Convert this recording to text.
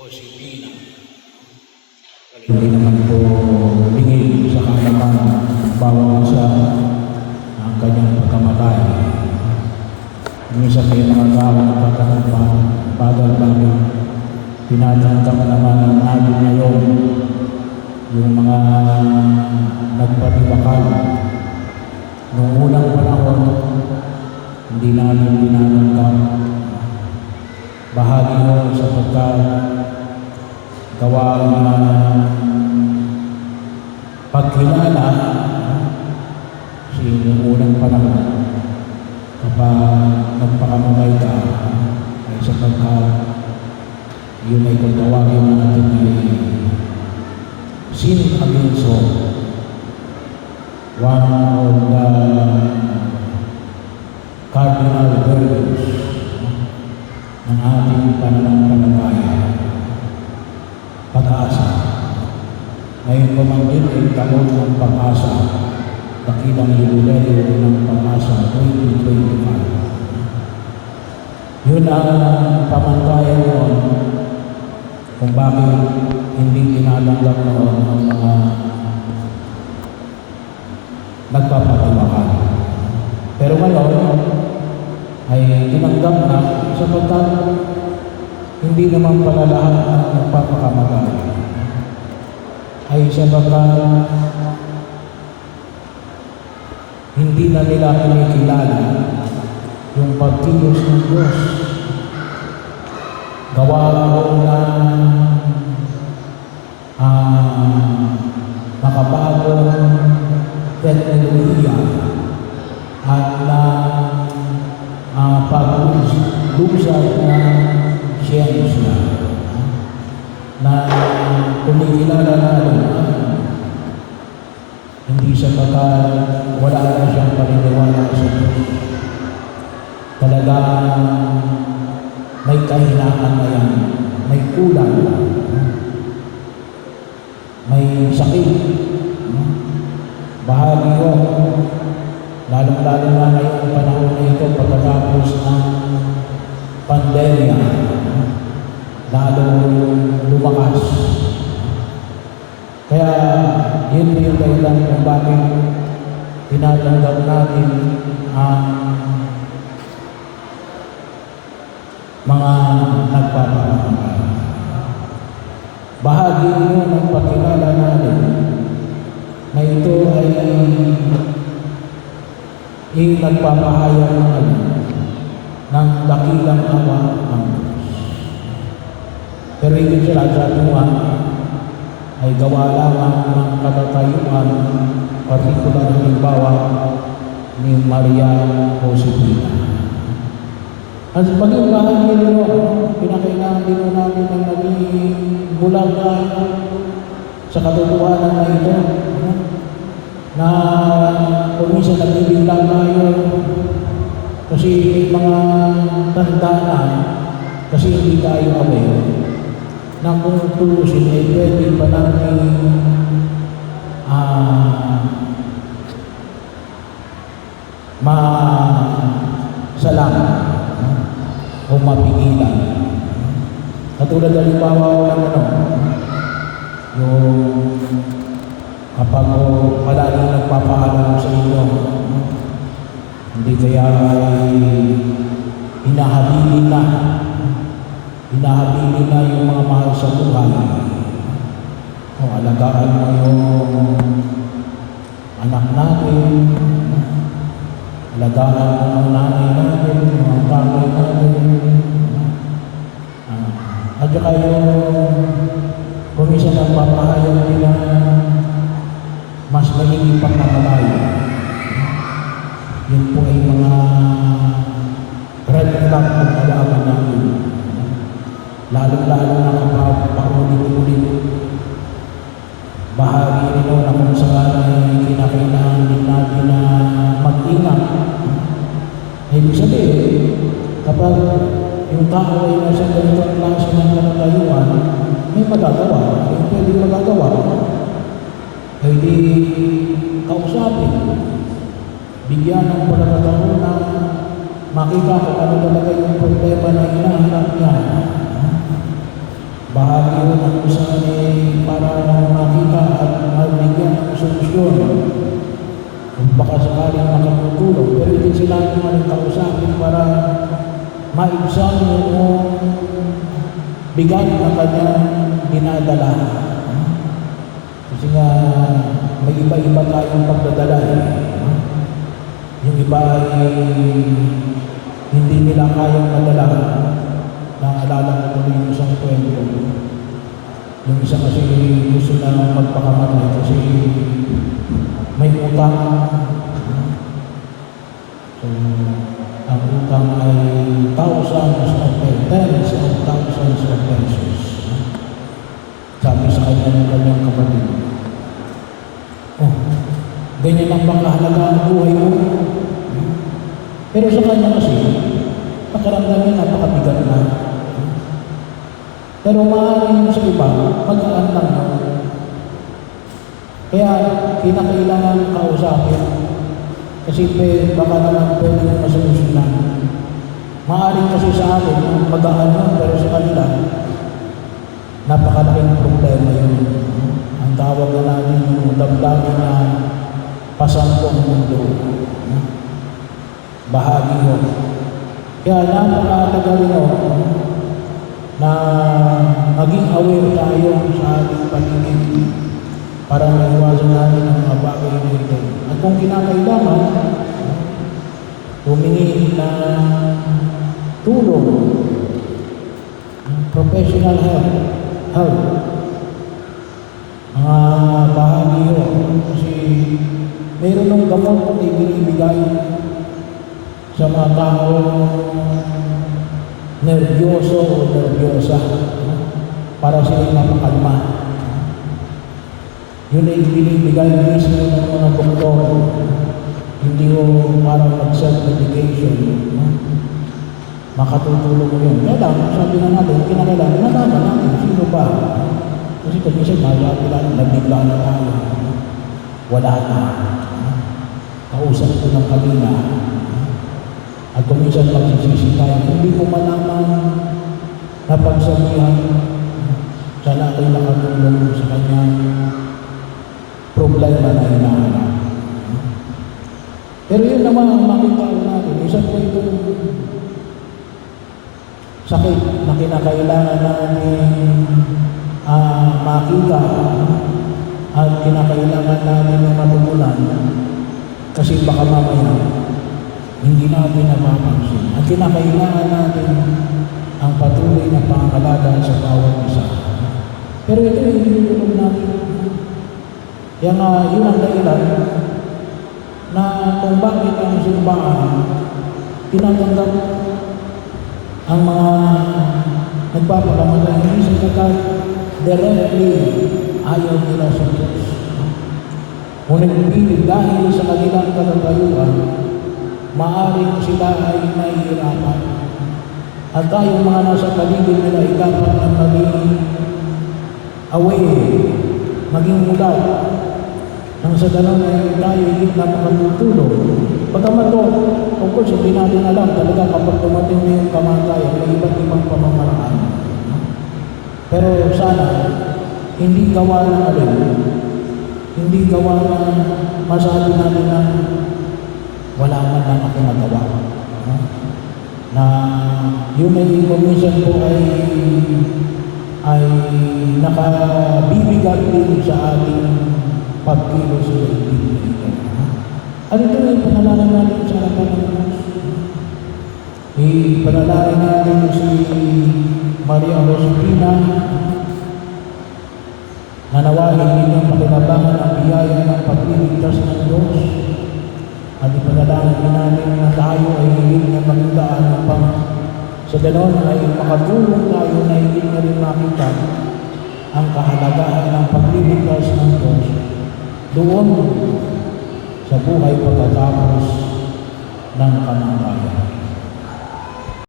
Josefina. Hindi naman po lingid sa kalaman ng bawang isa ang kanyang pagkamatay. Minsan may mga tao na pagkakampan, bagal bagay, tinatanggap naman natin ngayon yung mga nagpatibakal. Noong unang panahon, hindi namin tinatanggap. Bahagi mo sapagkat gawa ng pagkilala sa unang panahon kapag nagpakamamay ka ay sapagkat yun ay kung tawagin natin ay sin against all. One of the cardinal virtues ng ating pananampalataya, pag-asa. Ngayon pa man din ay taon ng pag-asa, dakilang jubileo ng pag-asa 2025. Yun ang pamantayan noon kung bakit hindi tinatanggap noon ang mga nagpapatiwakan. Pero ngayon ay tinanggap na sapagkat hindi naman pala lahat ang nagpapakamatay. Ay sapagkat hindi na nila kinikilala yung pagkilos ng Diyos. Gawa ko na makabagong teknolohiya at na paglusad ng siyensya na kumikilala natin hindi sapagkat wala na siyang paniniwala sa Diyos. Talagang may kahinaan na yan, may kulang, may sakit. Bahagi ko, lalong-lalo na ngayong panahon na ito pagkatapos ng pandemya, lalong lumakas. Kaya yun yung dahilan kung bakit tinatanggap natin ang mga nagpapakamatay. Bahagi nyo ng pakilala natin na ito ay yung nagpapahayag ng dakilang awa ng Diyos. Pero hindi sila sa atin ay gawa lamang ng katatayuan, partikular halimbawa ni Maria Josefina. At paging bahagi nyo, pinakailangan din namin ng naging bulaga sa katotohanan na ito, na kung minsan nagbibigla tayo kasi mga tanda na, kasi hindi tayo aware na kung tulusin ay pwede pa namin masalamat o mapigilan. Katulad halimbawa ng yung kapag palaging nagpapaalam sa inyo, hindi kaya ay hinahabilin na yung mga mahal sa buhay. O alagaan mo yung anak natin, alagaan mo ang nanay natin, ang tatay natin. At saka yung kumisa ng papahayag nila mas magiging pagkakalayo. Yun po ay mga red flag ng alaman namin. Lalo-lalo na kapag paulit-ulit. Bahagi nito na kung saan ay kinakailangan din natin na mag-ingat. Ibig sabihin, kapag yung tao ay nasa ganitong klase ng katatayuan, may magagawa. Yung pwede magagawa, ay di kausapin. Bigyan ng pagkakataon na makita ko ano talaga yung problema na hinahanap niya. bahagi yun ang kung saan para makita at mabigyan ng solusyon. Kung baka sakaling makatutulong, pero hindi sila naman kausapin para maibsan yung bigat na kanyang dinadala. Kasi nga, may iba-iba tayong pagdadala. Yung iba ay hindi nila kayang madala. Naalala ko tuloy yung isang kwento. Yung isa kasi gusto na magpakamatay kasi may utang. So, ang utang ay thousands of pesos, tens of thousands of pesos. Sabi sa kanyang kapatid, oh, ganyan lang bang kahalaga ang buhay mo? Pero sa kanya kasi, pakiramdam niya napakabigat na. Pero maaaring sa iba, magaan lang. Kaya kinakailangan kausapin. Kasi baka naman pwede mong masolusyonan. Maaaring kasi sa akin, magaan yun, pero sa kanila, napakalaking problema yun. Ang tawag na namin yung damdamin na pasampong mundo. Bahagi yun. Kaya napakalaga rin na maging aware tayo sa ating paligid para maiwasan natin ang mga bagay na ito. At kung kinakailangan, humingi na tulong, professional help, mga bahagi yun. Kasi meron ng gamot na ibinibigay sa mga taong nervyoso o nervyosa para sila mapakalma. Yun ay binibigay mismo ng mga doktor. Hindi ko parang mag-self-medication. Makatutulong mo yun. Kaya lang, sabi na natin, kinakailangan, nalaman natin, sino ba? Kasi kung minsan, nabigla na tayo. Wala na. Kausap ko ng kanina. At kung minsan magsisisi tayo, hindi ko malaman na pagsabihan, sana ako'y nakatulong sa kanyang problema na hinahanap. Pero yun naman ang makita natin. Isa po itong sakit na kinakailangan natin makita at kinakailangan natin na matutunan kasi baka mamaya hindi natin napapansin. At kinakailangan natin ang patuloy na pangangalaga sa bawat isa. Pero ito yung tinutulog natin. Kaya nga, yun ang dahilan na kung bakit ang simbahan tinatanggap ang mga nagpapakamatay, hindi sapagkat directly ayaw nila sa Diyos. Ngunit pilit dahil sa kanilang katatayuan, maaaring sila ay nahihirapan. At tayong mga nasa paligid nila ay dapat na maging aware, maging mulat, nang sa ganun ay tayo higit na makatutulong. Pagkaman to, of course, hindi natin alam talaga kapag dumating na yung kamatayan, may iba't ibang pamamaraan. Pero sana, hindi gawa ng alin, hindi gawa ng masabi natin na wala man lang ako nagawa. Na yun ay commission po ay nakabibigat din sa ating pagkilos sa daigdig na ito. At ito ay panalangin natin sa harapan ng Diyos. Ipanalangin natin si Maria Josefina na nawahin ninyong pakinabangan ang biyaya ng pagliligtas ng Diyos. At ipanalangin natin na tayo ay higit na magdaan upang sa ganon ay makatulong tayo na higit na rin makita ang kahalagahan ng pagliligtas ng Diyos doon sa buhay pagkatapos ng kamatayan.